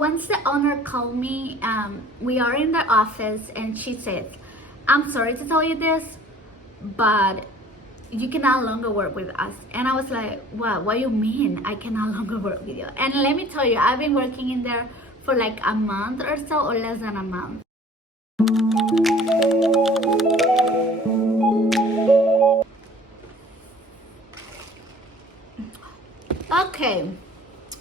once the owner called me, we are in the office, and she said, "I'm sorry to tell you this, but you can no longer work with us." And I was like, what do you mean I can no longer work with you? And let me tell you, I've been working in there for like a month or so, or less than a month. Okay,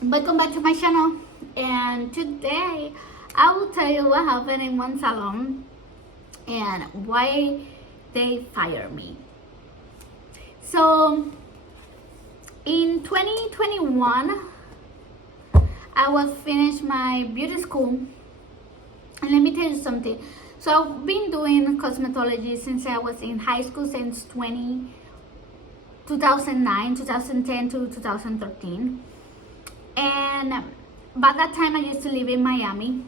welcome back to my channel, and today I will tell you what happened in one salon and why they fired me. So in 2021 I was finished my beauty school, and let me tell you something. So I've been doing cosmetology since I was in high school, since 2009, 2010 to 2013. And by that time I used to live in Miami,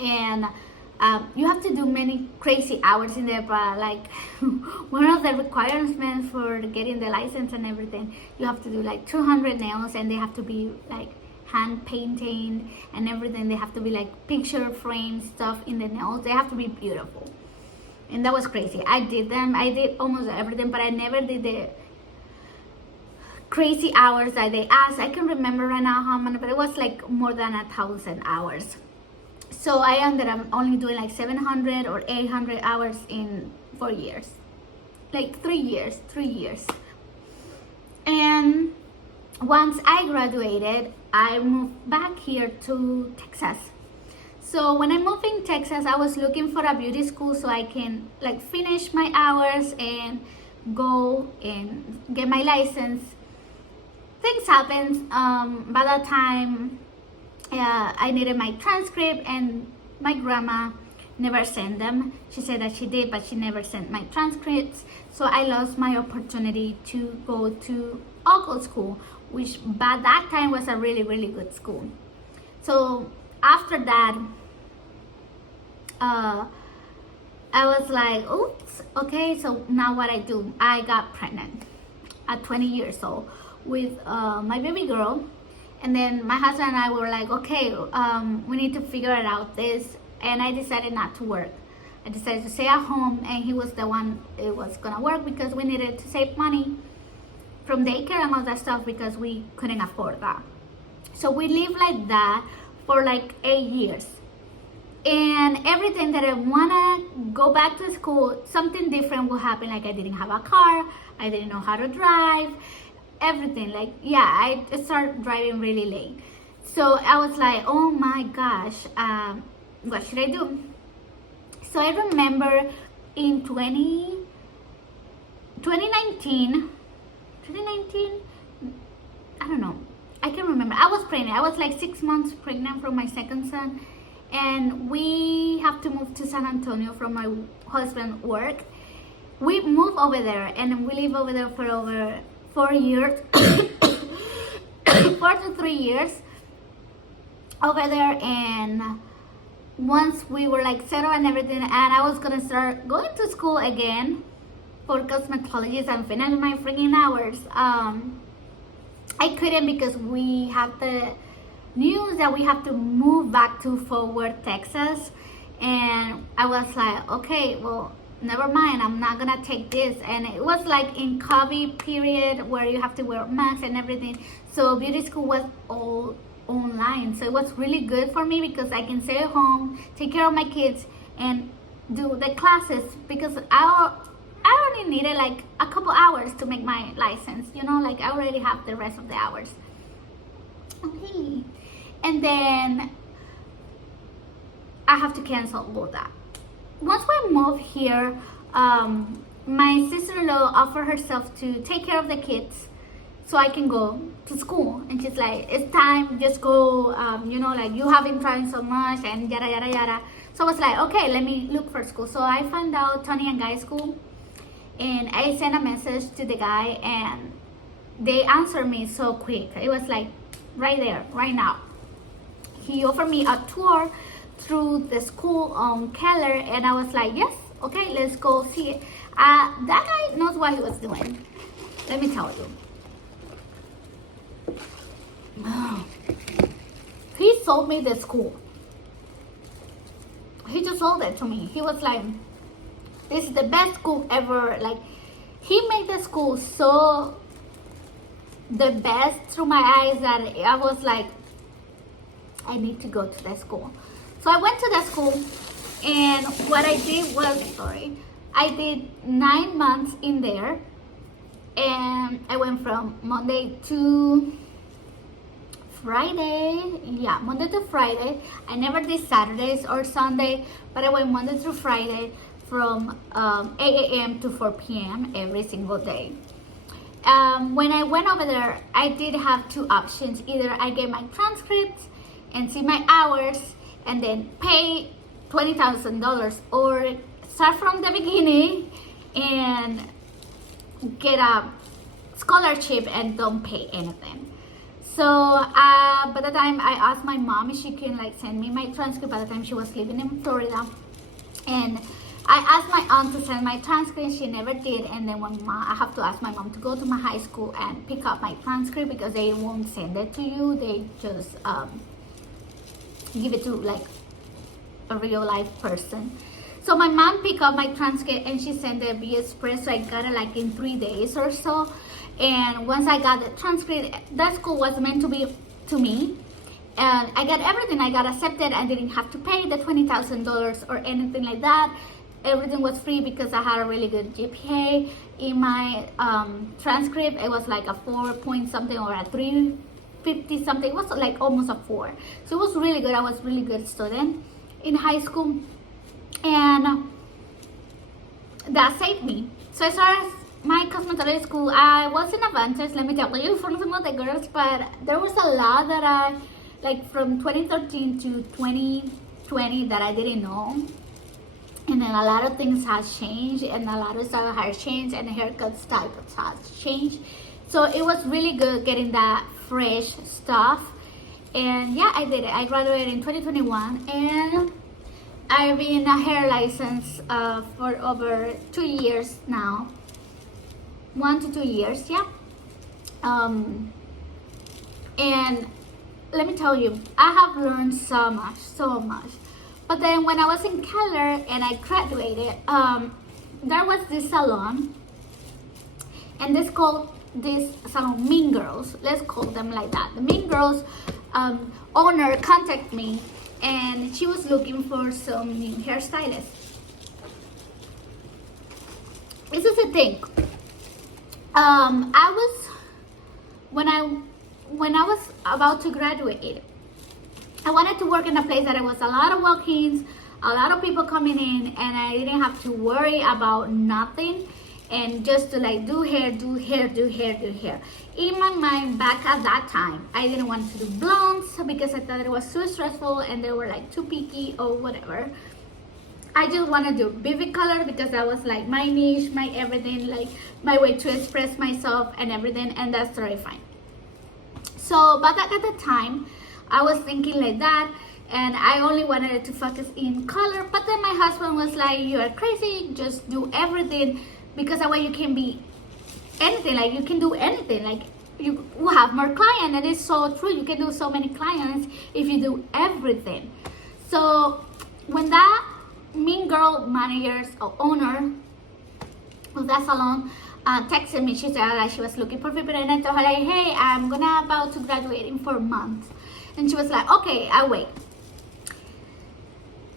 and you have to do many crazy hours in there, but like one of the requirements for getting the license and everything, you have to do like 200 nails, and they have to be like hand painting and everything. They have to be like picture frame stuff in the nails. They have to be beautiful. And that was crazy. I did them. I did almost everything, but I never did the crazy hours that they asked. I can remember right now how many, but it was like more than 1,000 hours. So I ended up only doing like 700 or 800 hours in 4 years, like 3 years. And once I graduated, I moved back here to Texas. So when I moved in Texas, I was looking for a beauty school so I can like finish my hours and go and get my license. Things happened. By that time, I needed my transcript, and my grandma never sent them. She said that she did, but she never sent my transcripts. So I lost my opportunity to go to local school, which by that time was a really, really good school. So after that, I was like, oops, okay, so now what I do? I got pregnant at 20 years old with my baby girl. And then my husband and I were like, okay, we need to figure it out this. And I decided not to work. I decided to stay at home, and he was the one it was gonna work, because we needed to save money from daycare and all that stuff, because we couldn't afford that. So we lived like that for like 8 years. And everything that I wanna go back to school, something different will happen. Like I didn't have a car, I didn't know how to drive, everything. Like, yeah, I started driving really late. So I was like, oh my gosh, what should I do? So I remember in 2019, I don't know, I can remember, I was pregnant. I was like 6 months pregnant from my second son, and we have to move to San Antonio from my husband's work. We moved over there, and we lived over there for over 4 years, 4 to 3 years over there. And once we were like settled and everything, and I was gonna start going to school again for cosmetologists and finish my freaking hours, I couldn't, because we had the news that we have to move back to Fort Worth, Texas. And I was like, okay, well, never mind, I'm not gonna take this. And it was like in COVID period where you have to wear masks and everything. So beauty school was all online. So it was really good for me, because I can stay at home, take care of my kids, and do the classes, because I only needed like a couple hours to make my license, you know, like I already have the rest of the hours. Okay. And then I have to cancel all that. Once we moved here, my sister-in-law offered herself to take care of the kids so I can go to school. And she's like, it's time, just go, you know, like you have been trying so much and yada, yada, yada. So I was like, okay, let me look for school. So I found out Tony and Guy School, and I sent a message to the guy, and they answered me so quick. It was like right there, right now. He offered me a tour through the school on Keller, and I was like, yes, okay, let's go see it. That guy knows what he was doing. Let me tell you. Oh. He sold me the school. He just sold it to me. He was like, this is the best school ever. Like, he made the school so the best through my eyes that I was like, I need to go to that school. So I went to that school, and what I did was, I did 9 months in there, and I went from Monday to Friday. Yeah, Monday to Friday. I never did Saturdays or Sunday, but I went Monday through Friday from 8 a.m. to 4 p.m. every single day. When I went over there, I did have two options. Either I get my transcripts and see my hours and then pay $20,000, or start from the beginning and get a scholarship and don't pay anything. So by the time I asked my mom if she can like send me my transcript, by the time she was living in Florida, and I asked my aunt to send my transcript, she never did. And then when I have to ask my mom to go to my high school and pick up my transcript, because they won't send it to you, they just give it to like a real life person. So my mom picked up my transcript and she sent it via express, so I got it like in 3 days or so. And once I got the transcript, that school was meant to be to me, and I got everything. I got accepted. I didn't have to pay the $20,000 or anything like that. Everything was free because I had a really good GPA. In my transcript, it was like a 4 point something or a 350 something. It was like almost a 4. So it was really good. I was a really good student in high school, and that saved me. So I started my cosmetology school. I was in advantage, let me tell you, from some of the girls, but there was a lot that I, like from 2013 to 2020, that I didn't know. And then a lot of things has changed, and a lot of stuff has changed, and the haircut style has changed. So it was really good getting that fresh stuff. And yeah, I did it. I graduated in 2021, and I've been a hair license for over 2 years now. 1 to 2 years, yeah. And let me tell you, I have learned so much. But then when I was in Keller and I graduated, there was this salon, and this salon Mean Girls. Let's call them like that. The Mean Girls owner contacted me, and she was looking for some new hairstylists. This is the thing. When I was about to graduate, I wanted to work in a place that there was a lot of walk-ins, a lot of people coming in, and I didn't have to worry about nothing, and just to like do hair. In my mind back at that time, I didn't want to do blondes because I thought it was too stressful and they were like too picky or whatever. I just want to do vivid color because that was like my niche, my everything, like my way to express myself and everything, and that's totally fine. So, but at the time, I was thinking like that, and I only wanted to focus in color. But then my husband was like, "You are crazy, just do everything, because that way you can be anything, like you can do anything, like you will have more clients." And it's so true, you can do so many clients if you do everything. So when that Mean Girl manager or owner of that salon texted me, she said that she was looking for people, and I told her like, "Hey, I'm about to graduate in 4 months." And she was like, "Okay, I'll wait."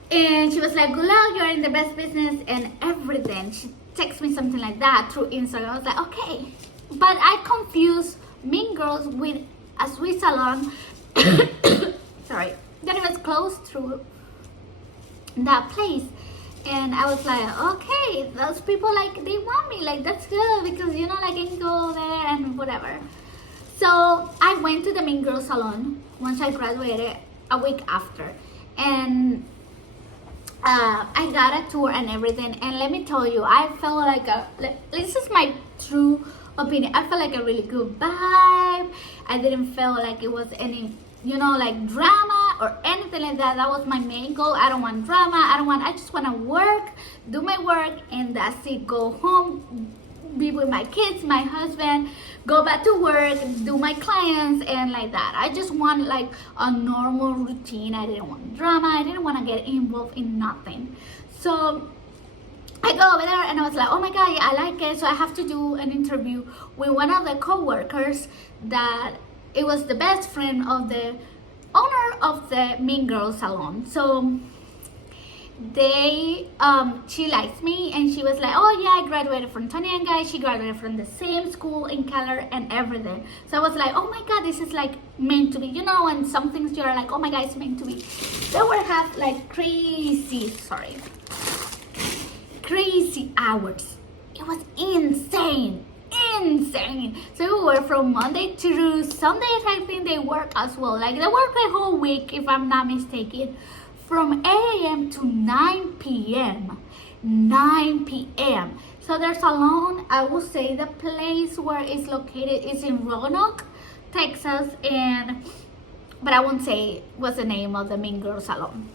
And she was like, "Good luck, you're in the best business and everything." She texted me something like that through Instagram. I was like, okay. But I confused Mean Girls with a Swiss salon. Sorry, that it was close to that place. And I was like, okay, those people, like, they want me, like, that's good, because, you know, like, I can go there and whatever. So I went to the Mean Girl salon once I graduated a week after, and I got a tour and everything. And let me tell you, I felt like this is my true opinion, I felt like a really good vibe. I didn't feel like it was any, you know, like drama or anything like that. That was my main goal. I don't want drama. I just want to work, do my work, and that's it. Go home, be with my kids, my husband, go back to work, do my clients, and like that. I just want like a normal routine. I didn't want drama. I didn't want to get involved in nothing. So I go over there and I was like, oh my god, yeah, I like it. So I have to do an interview with one of the co-workers that it was the best friend of the owner of the Mean Girls Salon. So she likes me, and she was like, oh yeah, I graduated from Tony and Guy. She graduated from the same school in Keller and everything. So I was like, oh my god, this is like meant to be, you know, and some things you're like, oh my god, it's meant to be. They were have like crazy hours. It was insane. So we were from Monday to Sunday. I think they work as well. Like they work a whole week, if I'm not mistaken, from 8 a.m. to 9 p.m. 9 p.m. So their salon, I will say the place where it's located is in Roanoke, Texas, but I won't say what's the name of the Mean Girl Salon.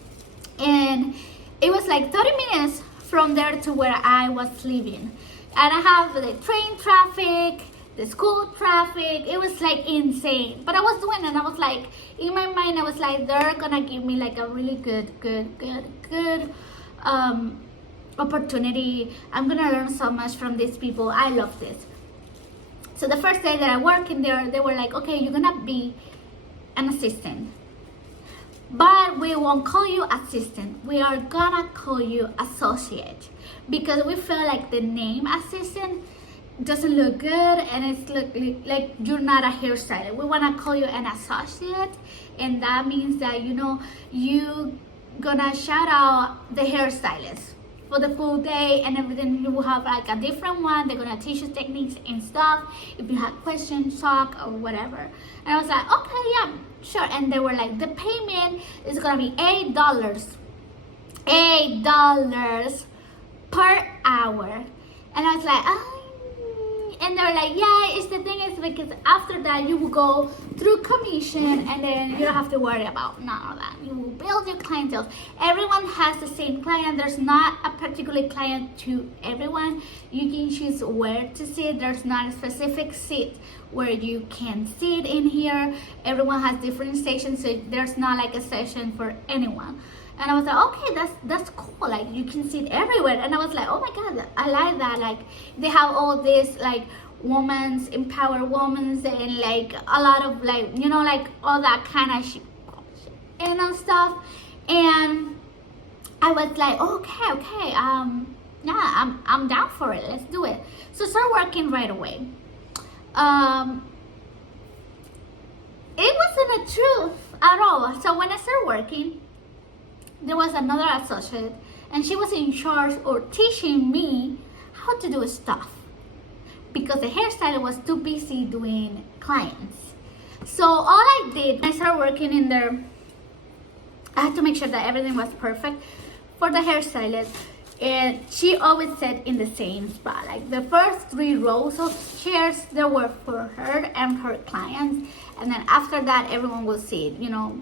And it was like 30 minutes from there to where I was living. And I have the train traffic, the school traffic. It was like insane. But I was doing it. I was like, in my mind, I was like, they're gonna give me like a really good opportunity. I'm gonna learn so much from these people. I love this. So the first day that I worked in there, they were like, okay, you're gonna be an assistant, but we won't call you assistant. We are gonna call you associate, because we feel like the name assistant doesn't look good, and it's look like you're not a hairstylist. We wanna call you an associate, and that means that, you know, you gonna shout out the hairstylist for the full day and everything. You will have like a different one. They're gonna teach you techniques and stuff. If you have questions, talk or whatever. And I was like, okay, yeah, sure. And they were like, the payment is gonna be $8 per hour. And I was like, and they're like, yeah, it's the thing is because after that you will go through commission, and then you don't have to worry about none of that. You will build your clientele. Everyone has the same client. There's not a particular client to everyone. You can choose where to sit. There's not a specific seat where you can sit in here. Everyone has different stations, so there's not like a session for anyone. And I was like, okay, that's cool. Like you can sit everywhere. And I was like, oh my god, I like that. Like they have all this like women's empower women's and like a lot of like, you know, like all that kind of shit and stuff. And I was like, okay, yeah, I'm down for it. Let's do it. So start working right away. It wasn't the truth at all. So when I started working, there was another associate, and she was in charge of teaching me how to do stuff, because the hairstylist was too busy doing clients. So all I did, I started working in there. I had to make sure that everything was perfect for the hairstylist, and she always sat in the same spot. Like the first 3 rows of chairs, they were for her and her clients, and then after that, everyone will sit, you know,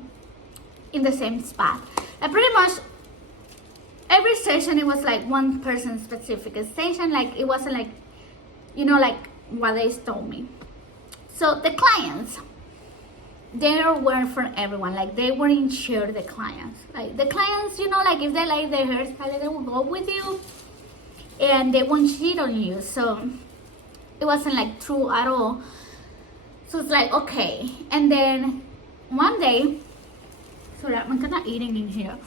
in the same spot. And pretty much every station, it was like one person specific station. Like it wasn't like, you know, like what they told me. So the clients, they were for everyone. Like they were insured, the clients. Like the clients, you know, like if they like their hairstyle, they will go with you and they won't cheat on you. So it wasn't like true at all. So it's like, okay. And then one day, sorry, I'm kind of eating in here.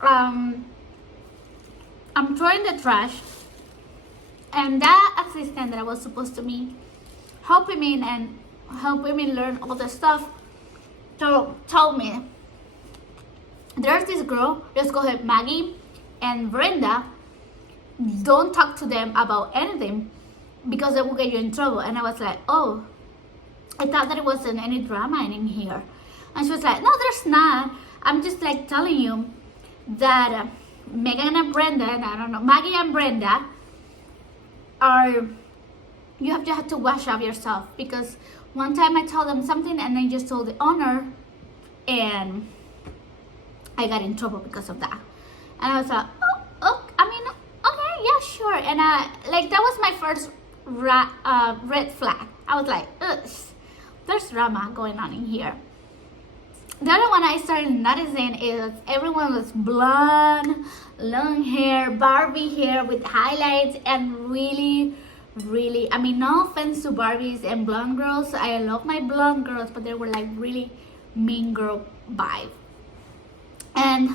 I'm throwing the trash, and that assistant that I was supposed to meet, helping me learn all the stuff, told me, there's this girl, let's go ahead, Maggie and Brenda, don't talk to them about anything because they will get you in trouble. And I was like, oh, I thought that it wasn't any drama in here. And she was like, no, there's not. I'm just like telling you that Megan and Brenda, and I don't know, Maggie and Brenda you have to wash up yourself, because one time I told them something and they just told the owner, and I got in trouble because of that. And I was like, I mean, okay, yeah, sure. And like that was my first red flag. I was like, ugh, there's drama going on in here. The other one I started noticing is everyone was blonde, long hair, Barbie hair with highlights, and really, I mean, no offense to Barbies and blonde girls. I love my blonde girls, but they were like really mean girl vibe. And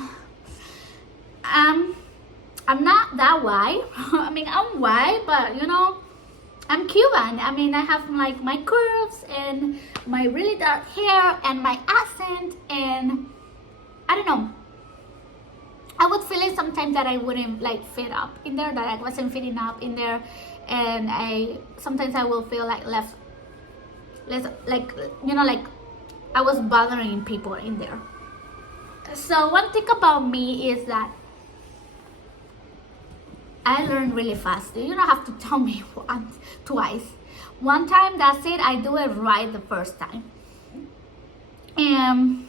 I'm not that white. I mean, I'm white, but you know, I'm Cuban. I mean, I have like my curves and my really dark hair and my accent, and I don't know. I would feel it sometimes that I wouldn't like fit up in there, that I wasn't fitting up in there, and sometimes I will feel like less like, you know, like I was bothering people in there. So one thing about me is that I learn really fast. You don't have to tell me once, twice. One time, that's it. I do it right the first time. And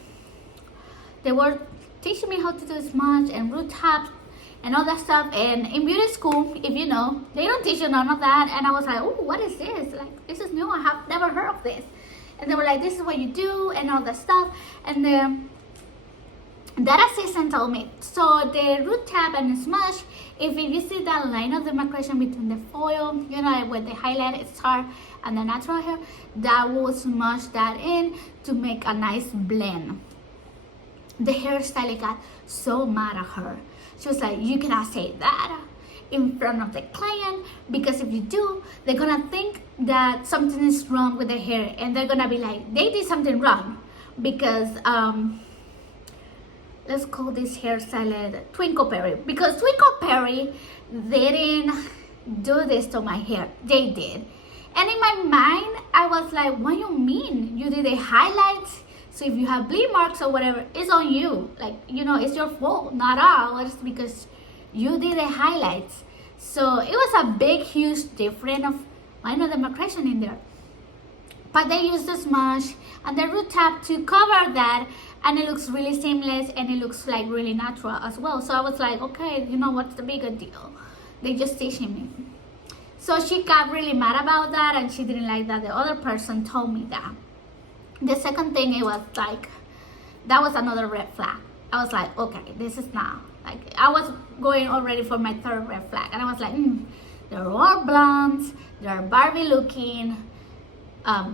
they were teaching me how to do smudge and root taps and all that stuff. And in beauty school, if you know, they don't teach you none of that. And I was like, oh, what is this? Like, this is new. I have never heard of this. And they were like, this is what you do and all that stuff. And then that assistant told me, so the root tab and the smudge, if you see that line of demarcation between the foil, you know, where the highlighted star and the natural hair, that will smudge that in to make a nice blend. The hairstylist got so mad at her. She was like, you cannot say that in front of the client, because if you do, they're gonna think that something is wrong with the hair, and they're gonna be like, they did something wrong, because let's call this hairstylist Twinkle Perry, because Twinkle Perry didn't do this to my hair. They did. And in my mind, I was like, what do you mean? You did the highlights, so if you have bleed marks or whatever, it's on you. Like, you know, it's your fault, not ours, because you did the highlights. So it was a big, huge difference of line of demarcation in there. But they used the smudge and the root tab to cover that, and it looks really seamless, and it looks like really natural as well. So I was like, okay, you know, what's the bigger deal? They just teaching me. So she got really mad about that, and she didn't like that the other person told me that. The second thing, it was like, that was another red flag. I was like, okay, this is now, like, I was going already for my third red flag, and I was like, they're all blondes, they're Barbie looking,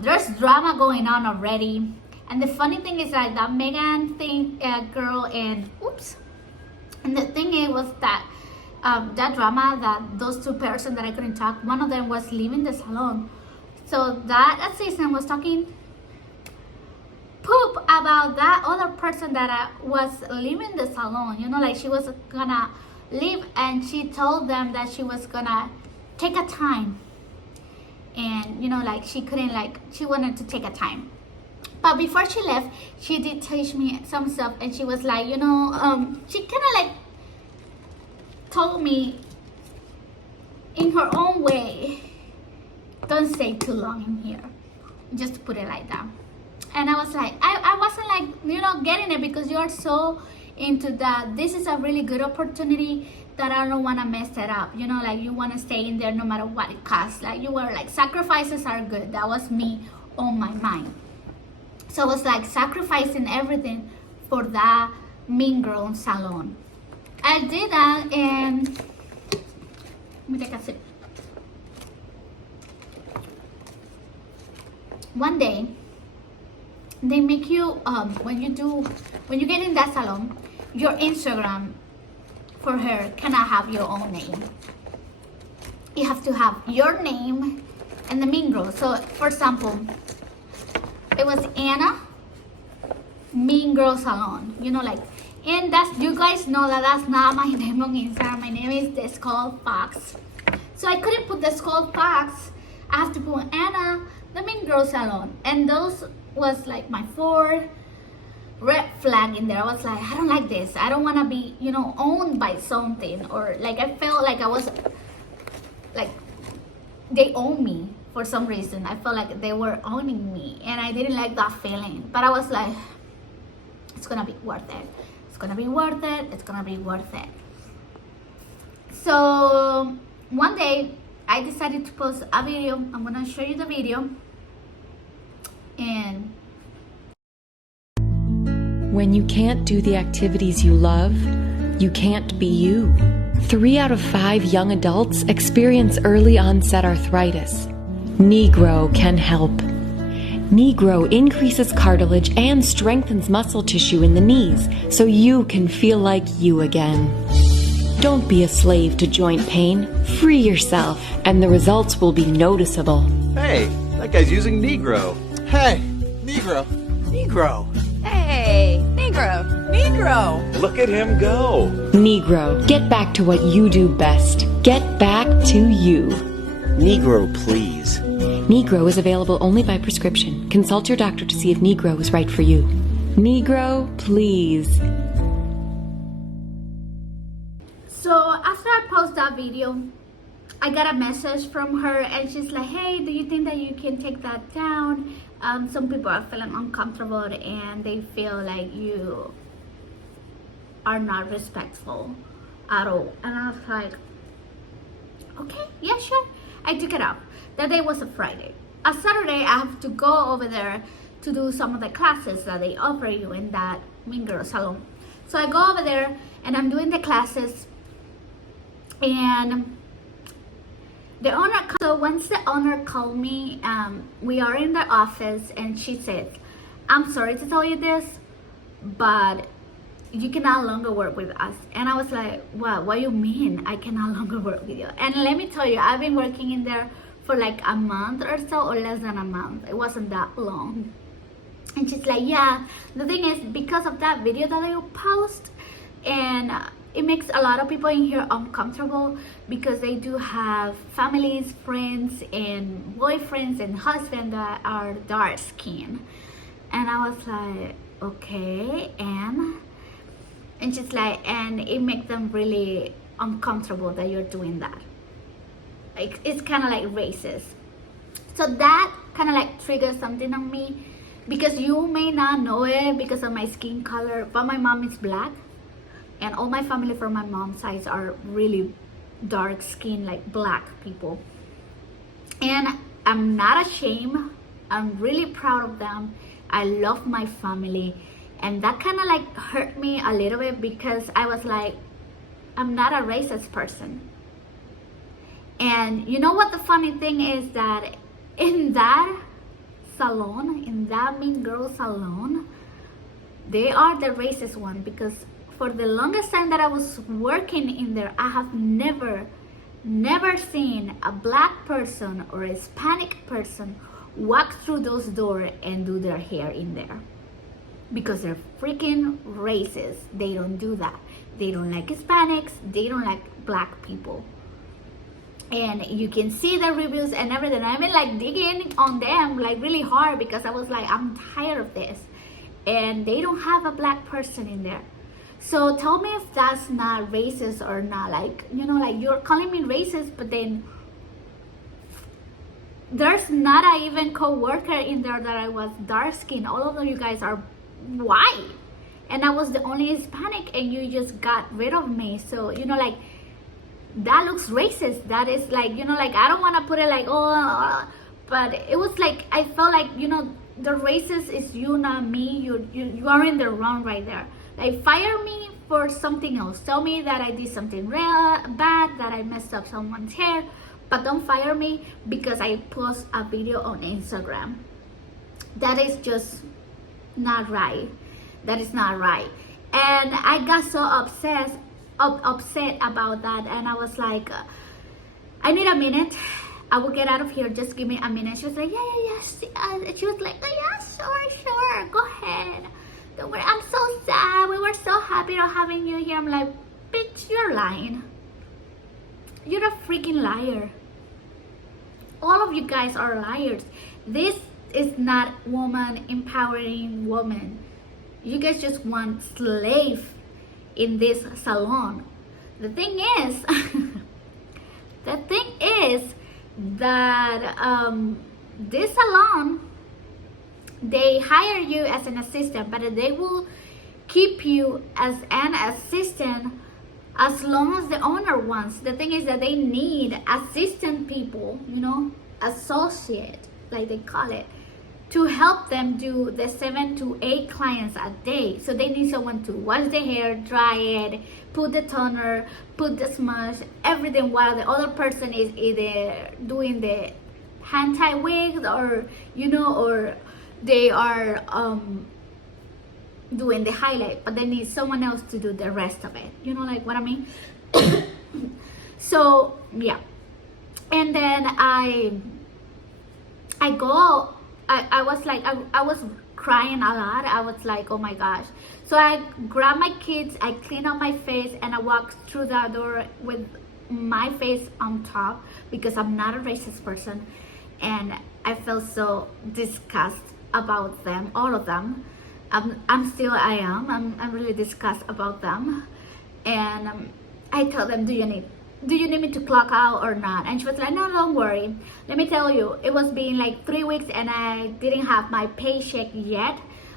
there's drama going on already. And the funny thing is that Megan thing, girl, and the thing is was that that drama, that those two persons that I couldn't talk, one of them was leaving the salon. So that assistant was talking poop about that other person that was leaving the salon. You know, like she was gonna leave, and she told them that she was gonna take a time. And you know, like she couldn't, like she wanted to take a time. But before she left, she did teach me some stuff, and she was like, you know, she kind of like told me in her own way, don't stay too long in here, just to put it like that. And I was like, I wasn't like, you know, getting it, because you are so into that. This is a really good opportunity that I don't want to mess it up. You know, like you want to stay in there no matter what it costs. Like you were like, sacrifices are good. That was me on my mind. So I was like sacrificing everything for that mean girl salon. I did that, and let me take a sip. One day, they make you when you get in that salon, your Instagram for her cannot have your own name. You have to have your name and the mean girl. So for example, it was Anna Mean Girl Salon, you know, like, and that's, you guys know that that's not my name on Instagram. My name is The Skull Fox. So I couldn't put The Skull Fox. I have to put Anna the Mean Girl Salon, and those was like my 4 red flag in there. I was like, I don't like this. I don't want to be, you know, owned by something, or like I felt like I was like they own me for some reason. I felt like they were owning me, and I didn't like that feeling. But I was like, it's gonna be worth it. It's gonna be worth it. It's gonna be worth it. So one day I decided to post a video. I'm gonna show you the video. And when you can't do the activities you love, you can't be you. 3 out of 5 young adults experience early onset arthritis. Negro can help. Negro increases cartilage and strengthens muscle tissue in the knees so you can feel like you again. Don't be a slave to joint pain. Free yourself, and the results will be noticeable. Hey, that guy's using Negro. Hey, Negro. Negro. Hey, Negro. Negro. Look at him go. Negro, get back to what you do best. Get back to you. Negro, please. Negro is available only by prescription. Consult your doctor to see if Negro is right for you. Negro, please. so after I post that video, I got a message from her, and she's like, hey, do you think that you can take that down? Some people are feeling uncomfortable and they feel like you are not respectful at all. And I was like, okay, yeah, sure. I took it off. That day was a Friday. A Saturday, I have to go over there to do some of the classes that they offer you in that Mean Girl salon. So I go over there and I'm doing the classes, and the owner, so once the owner called me, we are in the office, and she said, I'm sorry to tell you this, but you can no longer work with us. And I was like, what do you mean I can no longer work with you? And let me tell you, I've been working in there for like a month or so, or less than a month. It wasn't that long. And she's like, yeah, the thing is, because of that video that you post, and it makes a lot of people in here uncomfortable because they do have families, friends, and boyfriends and husbands that are dark skinned. And I was like, okay, and she's like, and it makes them really uncomfortable that you're doing that. Like, it's kind of like racist. So that kind of like triggers something on me, because you may not know it because of my skin color, but my mom is black. And all my family from my mom's side are really dark skin, like black people. And I'm not ashamed. I'm really proud of them. I love my family. And that kind of like hurt me a little bit, because I was like, I'm not a racist person. And you know what the funny thing is, that in that salon, in that Mean Girl salon, they are the racist one, because for the longest time that I was working in there, I have never seen a black person or a Hispanic person walk through those doors and do their hair in there, because they're freaking racist. They don't do that. They don't like Hispanics. They don't like black people. And you can see the reviews and everything. I've been like digging on them like really hard, because I was like, I'm tired of this. And they don't have a black person in there. So tell me if that's not racist or not. Like, you know, like, you're calling me racist, but then there's not a even co-worker in there that I was dark skinned. All of you guys are white, and I was the only Hispanic, and you just got rid of me. So, you know, like, that looks racist. That is like, you know, like, I don't want to put it like, oh, but it was like, I felt like, you know, the racist is you, not me. You are in the wrong right there. Like, fire me for something else. Tell me that I did something real bad, that I messed up someone's hair, but don't fire me because I post a video on Instagram. That is just not right. That is not right. And I got so upset about that, and I was like, I need a minute. I will get out of here. Just give me a minute. She was like, yeah. She was like, oh, yeah, sure. Go ahead. Don't worry. I'm so sad. We were so happy of having you here. I'm like, bitch, you're lying. You're a freaking liar. All of you guys are liars. This is not woman empowering woman. You guys just want slave in this salon. The thing is, that this salon, they hire you as an assistant, but they will keep you as an assistant as long as the owner wants. The thing is that they need assistant people, associate, like they call it, to help them do the 7 to 8 clients a day. So they need someone to wash the hair, dry it, put the toner, put the smudge, everything, while the other person is either doing the hand tie wigs, or or they are doing the highlight, but they need someone else to do the rest of it. Like what I mean? So yeah, and then I was like, I was crying a lot. I was like, oh my gosh. So I grabbed my kids, I cleaned up my face, and I walked through the door with my face on top, because I'm not a racist person, and I felt so disgusted about them, all of them. I'm really disgusted about them. And I told them, do you need me to clock out or not? And she was like, no, don't worry. Let me tell you, it was been like 3 weeks and I didn't have my paycheck yet.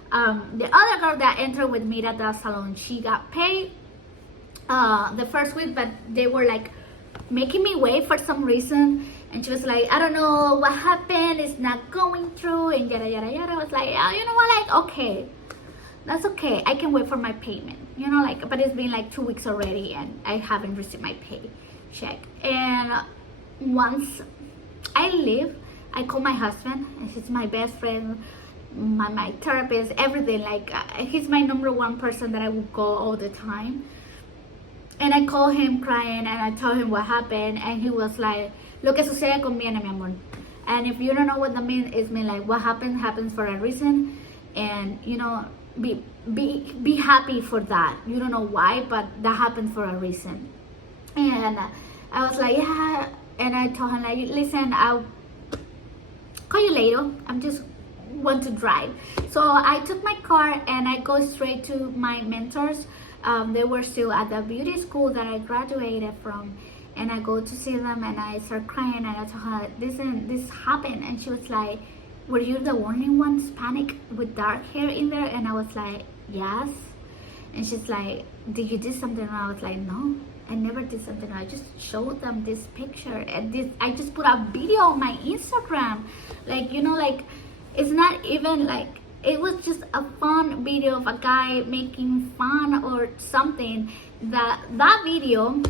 The other girl that entered with me at the salon, she got paid the first week, but they were like making me wait for some reason. And she was like, I don't know what happened, it's not going through, and yada yada yada. I was like, oh, you know what, like, okay, that's okay, I can wait for my payment, but it's been like 2 weeks already and I haven't received my paycheck. And once I leave, I call my husband, and he's my best friend, my therapist, everything. Like, he's my #1 person that I would call all the time. And I call him crying, and I tell him what happened, and he was like, lo que sucede conviene, mi amor. And if you don't know what that means, it means like what happens for a reason. And be happy for that. You don't know why, but that happened for a reason. And I was like, yeah. And I told him like, listen, I'll call you later, I'm just want to drive. So I took my car and I go straight to my mentors. They were still at the beauty school that I graduated from, and I go to see them, and I start crying, and I told her, this happened. And she was like, were you the only one Hispanic with dark hair in there? And I was like, yes. And she's like, did you do something? And I was like, no, I never did something. I just showed them this picture, and I just put a video on my Instagram. Like, like, it's not even like, it was just a fun video of a guy making fun or something. That video,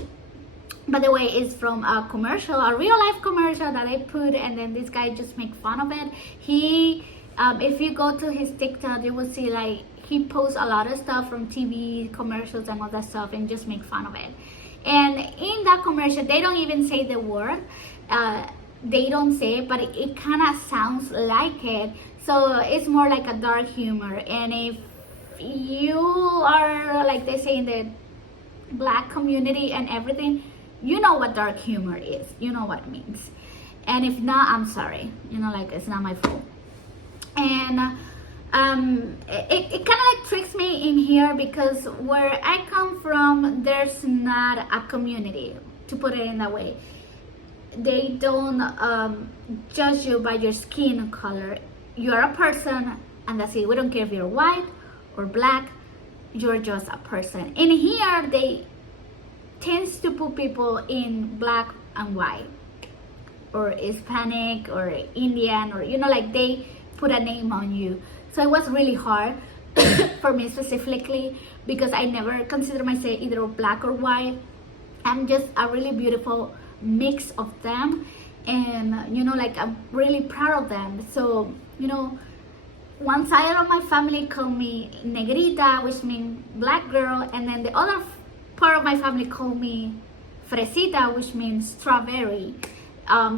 by the way, is from a commercial, a real life commercial that I put, and then this guy just make fun of it. He, if you go to his TikTok, you will see like he posts a lot of stuff from TV commercials and all that stuff, and just make fun of it. And in that commercial, they don't even say the word. They don't say it, but it kind of sounds like it. So it's more like a dark humor. And if you are, like they say in the Black community and everything, you know what dark humor is. You know what it means. And if not, I'm sorry. Like, it's not my fault. And it kind of like tricks me in here, because where I come from, there's not a community, to put it in that way. They don't judge you by your skin color. You're a person, and that's it. We don't care if you're white or black, you're just a person. In here, they tends to put people in black and white, or Hispanic, or Indian, or like they put a name on you. So it was really hard for me specifically, because I never consider myself either black or white. I'm just a really beautiful mix of them, and like, I'm really proud of them. So one side of my family call me negrita, which means black girl, and then the other part of my family call me fresita, which means strawberry,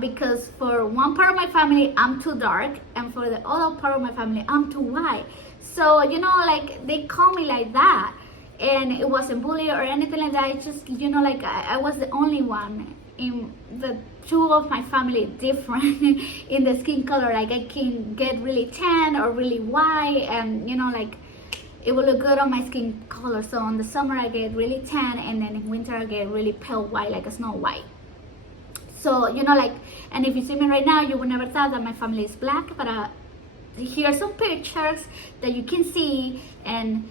because for one part of my family I'm too dark, and for the other part of my family I'm too white. So like, they call me like that, and it wasn't bully or anything like that. It's just like, I was the only one in the two of my family different in the skin color. Like, I can get really tan or really white, and like, it will look good on my skin color. So in the summer I get really tan, and then in winter I get really pale white, like a Snow White. So like, and if you see me right now, you would never thought that my family is black, but here are some pictures that you can see. And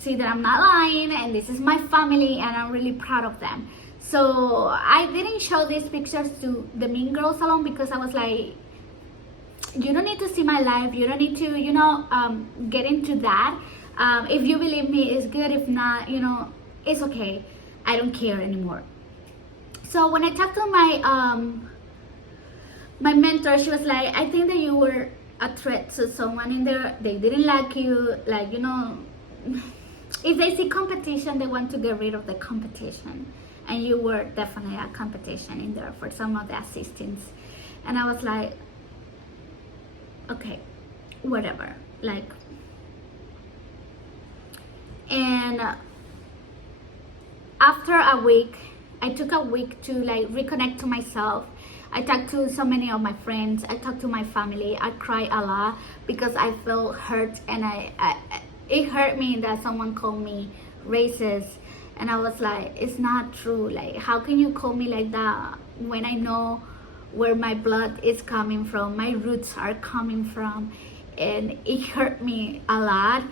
see that I'm not lying, and this is my family, and I'm really proud of them. So I didn't show these pictures to the Mean Girl Salon because I was like, you don't need to see my life, you don't need to, you know, get into that. If you believe me, it's good. If not, you know, it's okay. I don't care anymore. So when I talked to my mentor, she was like, I think that you were a threat to someone in there. They didn't like you, like, you know, if they see competition, they want to get rid of the competition, and you were definitely a competition in there for some of the assistants. And I was like, okay, whatever, like. And after a week, I took a week to like reconnect to myself. I talked to so many of my friends, I talked to my family. I cried a lot because I felt hurt, and it hurt me that someone called me racist. And I was like, it's not true. Like, how can you call me like that when I know where my blood is coming from, my roots are coming from? And it hurt me a lot,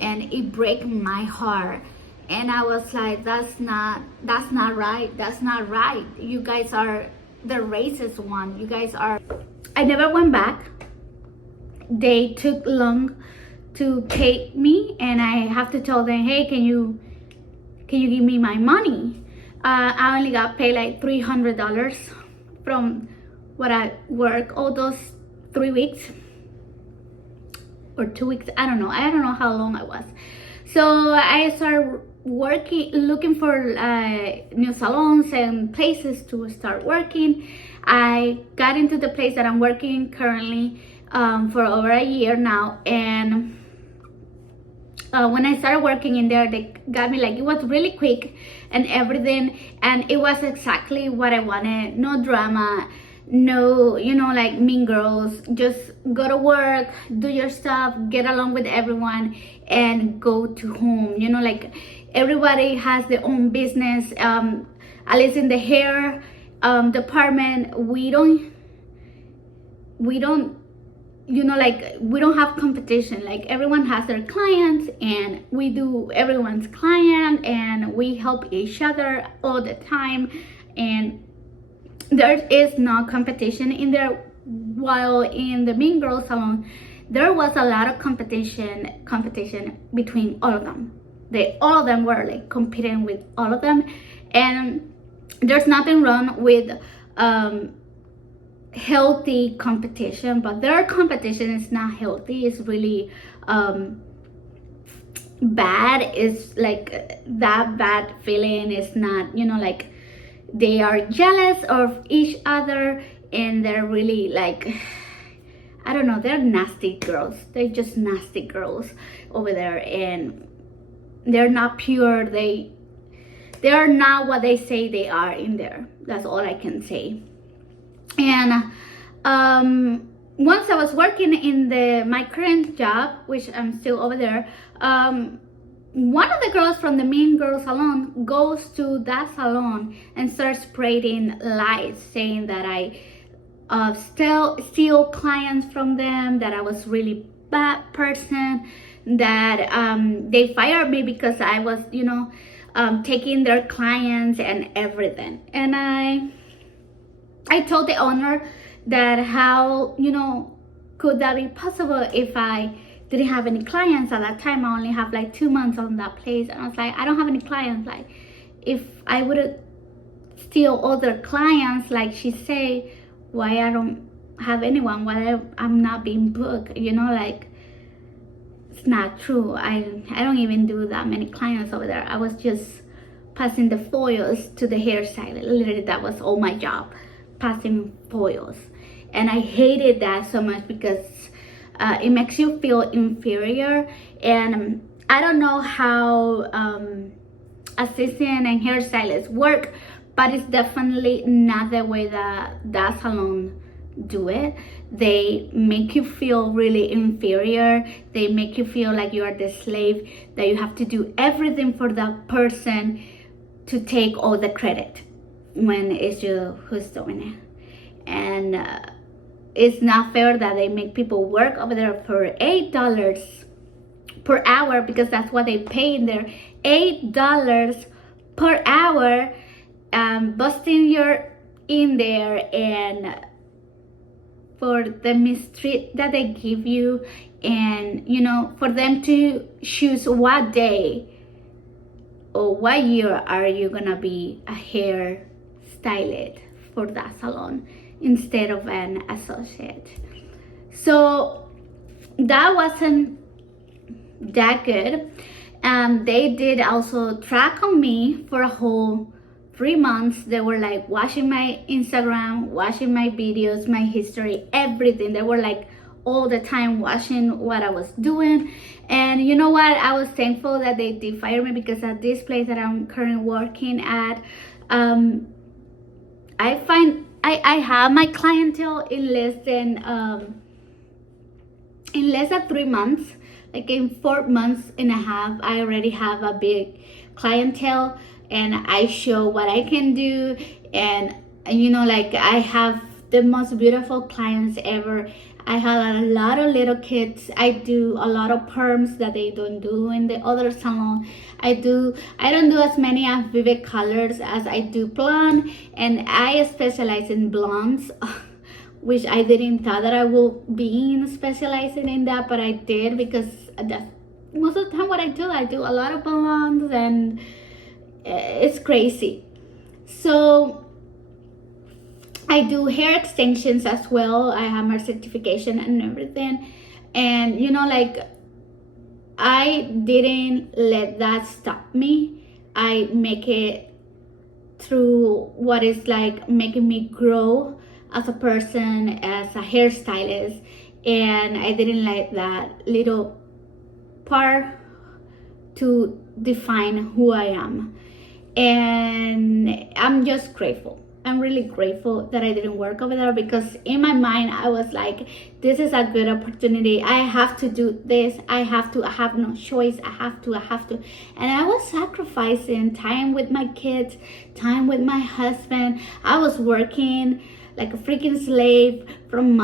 and it break my heart. And I was like, that's not right. That's not right. You guys are the racist one. You guys are. I never went back. They took long to pay me, and I have to tell them, hey, can you give me my money? I only got paid like $300 from what I work all those 3 weeks or 2 weeks. I don't know how long I was. So I started looking for new salons and places to start working. I got into the place that I'm working currently for over a year now, and when I started working in there, they got me, like, it was really quick and everything, and it was exactly what I wanted. No drama, no, you know, like Mean Girls. Just go to work, do your stuff, get along with everyone, and go to home. You know, like, everybody has their own business. At least in the hair department, we don't, you know, like, we don't have competition. Like, everyone has their clients, and we do everyone's client, and we help each other all the time, and there is no competition in there. While in the Mean Girl Salon, there was a lot of competition between all of them. All of them were like competing with all of them, and there's nothing wrong with healthy competition, but their competition is not healthy. It's really bad. It's like that bad feeling is not, you know, like, they are jealous of each other, and they're really like, I don't know, they're nasty girls. They're just nasty girls over there, and they're not pure. They are not what they say they are in there. That's all I can say. And once I was working in my current job, which I'm still over there, one of the girls from the Mean Girl Salon goes to that salon and starts spreading lies, saying that I steal clients from them, that I was really bad person, that they fired me because I was, you know, taking their clients and everything. And I told the owner that how, you know, could that be possible if I didn't have any clients at that time. I only have like 2 months on that place, and I was like, I don't have any clients. Like, if I would steal other clients like she say, why I don't have anyone, why I'm not being booked, you know, like, it's not true. I don't even do that many clients over there. I was just passing the foils to the hairstylist. Literally, that was all my job, passing foils. And I hated that so much because it makes you feel inferior. And I don't know how assistant and hairstylists work, but it's definitely not the way that salon do it. They make you feel really inferior. They make you feel like you are the slave, that you have to do everything for that person to take all the credit when it's you who's doing it. And it's not fair that they make people work over there for $8 per hour, because that's what they pay in there. $8 per hour, busting your in there, and for the mistreat that they give you, and you know, for them to choose what day or what year are you gonna be a hair stylist for that salon instead of an associate. So that wasn't that good. They did also track on me for a whole 3 months. They were like watching my Instagram, watching my videos, my history, everything. They were like all the time watching what I was doing. And you know what, I was thankful that they did fire me, because at this place that I'm currently working at, I find I have my clientele in less than 3 months. Like in 4 months and a half, I already have a big clientele, and I show what I can do. And you know, like, I have the most beautiful clients ever. I have a lot of little kids. I do a lot of perms that they don't do in the other salon. I don't do as many vivid colors as I do blonde, and I specialize in blondes, which I didn't thought that I will be specializing in that, but I did, because that's most of the time what I do a lot of blondes, and it's crazy. So I do hair extensions as well. I have my certification and everything. And you know, like, I didn't let that stop me. I make it through what is like making me grow as a person, as a hairstylist. And I didn't let that little part to define who I am. And I'm just grateful. I'm really grateful that I didn't work over there, because in my mind I was like, this is a good opportunity. I have to do this. I have no choice. I have to. And I was sacrificing time with my kids, time with my husband. I was working like a freaking slave from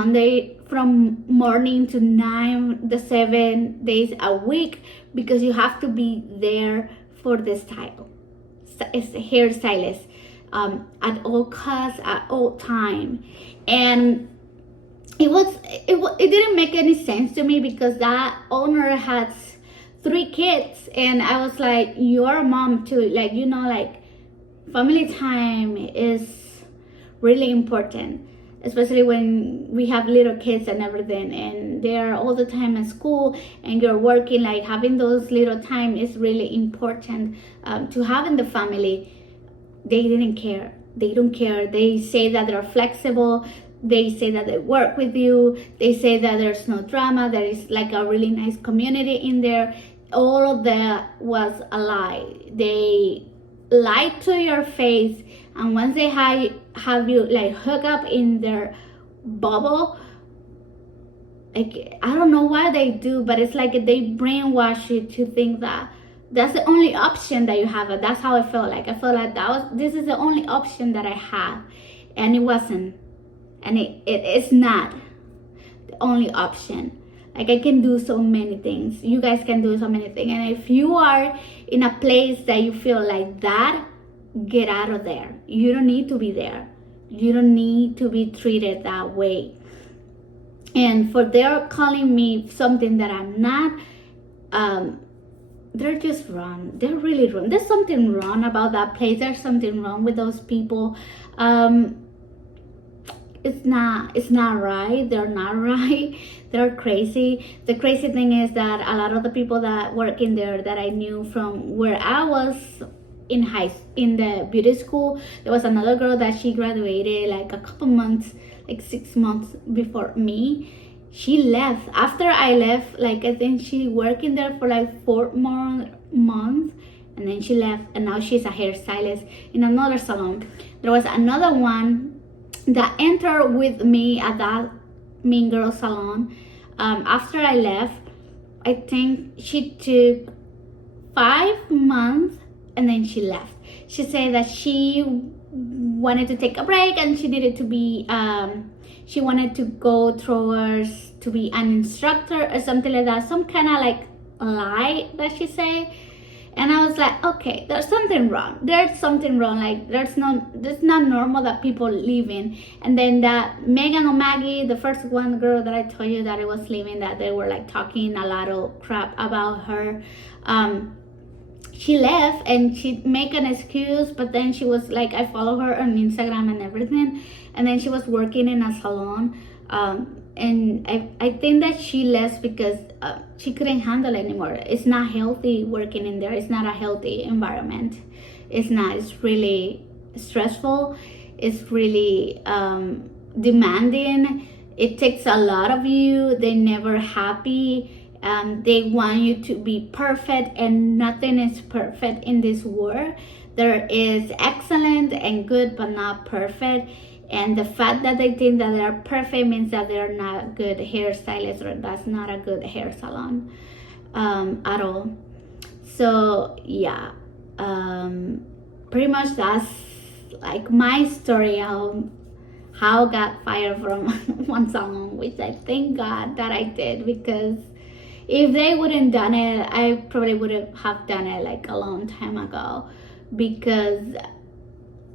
morning to 9, the 7 days a week, because you have to be there for the style. It's a hairstylist. At all costs, at all time. And it didn't make any sense to me, because that owner has 3 kids, and I was like, you're a mom too, like, you know, like, family time is really important, especially when we have little kids and everything, and they're all the time at school and you're working. Like, having those little time is really important to have in the family. They didn't care. They don't care. They say that they're flexible. They say that they work with you. They say that there's no drama. There is like a really nice community in there. All of that was a lie. They lied to your face. And once they have you like hook up in their bubble, like, I don't know why they do, but it's like they brainwash you to think that that's the only option that you have. That's how I felt like. I felt like this is the only option that I have, and it wasn't, and it's not the only option. Like, I can do so many things. You guys can do so many things, and if you are in a place that you feel like that, get out of there. You don't need to be there. You don't need to be treated that way. And for they're calling me something that I'm not, they're just wrong. They're really wrong. There's something wrong about that place. There's something wrong with those people. It's not right. They're not right. They're crazy. The crazy thing is that a lot of the people that work in there that I knew from where I was in the beauty school, there was another girl that she graduated like a couple months, like 6 months before me. She left after I left. Like, I think she worked in there for like 4 more months, and then she left, and now she's a hairstylist in another salon. There was another one that entered with me at that Mean Girl salon. After I left, I think she took 5 months, and then she left. She said that she wanted to take a break, and she needed to be she wanted to go towards to be an instructor or something like that, some kind of like lie that she said. And I was like, okay, there's something wrong. There's something wrong. Like, that's not normal that people leaving. And then that Megan or Maggie, the first one girl that I told you that it was leaving, that they were like talking a lot of crap about her. She left and she make an excuse, but then she was like, I follow her on Instagram and everything. And then she was working in a salon. And I think that she left because she couldn't handle it anymore. It's not healthy working in there. It's not a healthy environment. It's not. It's really stressful. It's really demanding. It takes a lot of you. They're never happy. They want you to be perfect, and nothing is perfect in this world. There is excellent and good, but not perfect. And the fact that they think that they're perfect means that they're not good hairstylists, or that's not a good hair salon at all. So yeah, pretty much that's like my story of how I got fired from one salon, which I thank God that I did, because if they wouldn't done it, I probably would have done it like a long time ago, because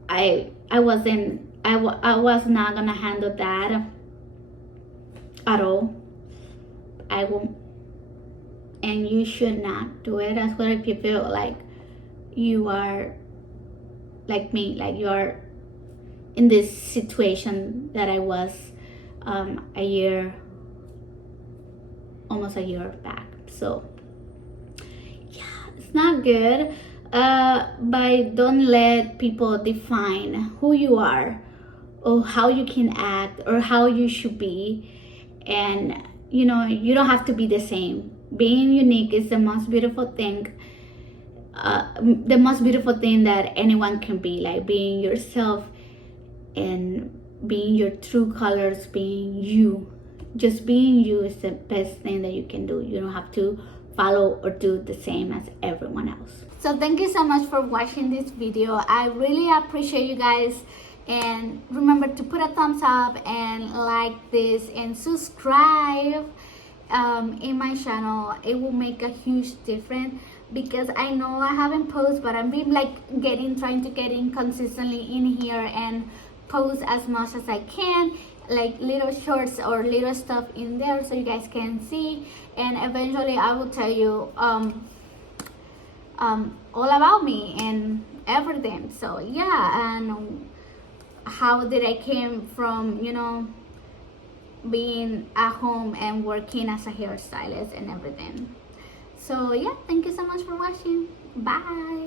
I was not gonna handle that at all. I won't, and you should not do it as well if you feel like you are like me, like you are in this situation that I was almost a year back. So yeah, it's not good. But don't let people define who you are, or how you can act, or how you should be. And you know, you don't have to be the same. Being unique is the most beautiful thing, that anyone can be. Like being yourself and being your true colors, being you. Just being you is the best thing that you can do. You don't have to follow or do the same as everyone else. So thank you so much for watching this video. I really appreciate you guys, and remember to put a thumbs up and like this and subscribe in my channel. It will make a huge difference, because I know I haven't posted, but I've been like trying to get in consistently in here and post as much as I can, like little shorts or little stuff in there so you guys can see. And eventually I will tell you all about me and everything. So yeah, and how did I came from, you know, being at home and working as a hairstylist and everything. So yeah, thank you so much for watching. Bye.